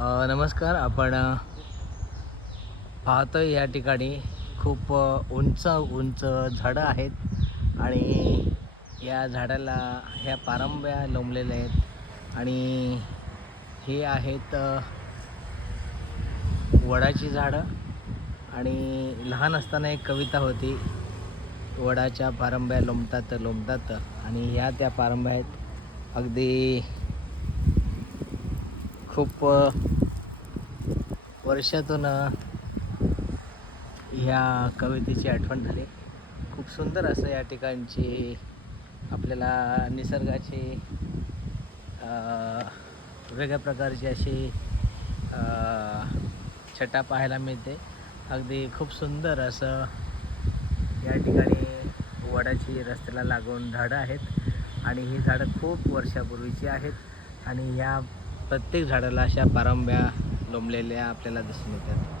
नमस्कार. आपण पाहतोय या ठिकाणी खूप उंच उंच झाडं आहेत आणि या झाडाला ह्या पारंब्या लोंबलेल्या आहेत आणि हे आहेत वडाची झाडं. आणि लहान असताना एक कविता होती, वडाच्या पारंब्या लोंबतात लोंबतात, आणि ह्या त्या पारंब्या आहेत. अगदी खूप वर्षातून ह्या कवितेची आठवण झाली. खूप सुंदर असं या ठिकाणची आपल्याला निसर्गाची वेगळ्या प्रकारची अशी छटा पाहायला मिळते. अगदी खूप सुंदर असं या ठिकाणी वडाची रस्त्याला लागून झाडं आहेत आणि ही झाडं खूप वर्षापूर्वीची आहेत आणि ह्या प्रत्येक झाडाला अशा पारंब्या लोंबलेल्या आपल्याला दिसून येतात.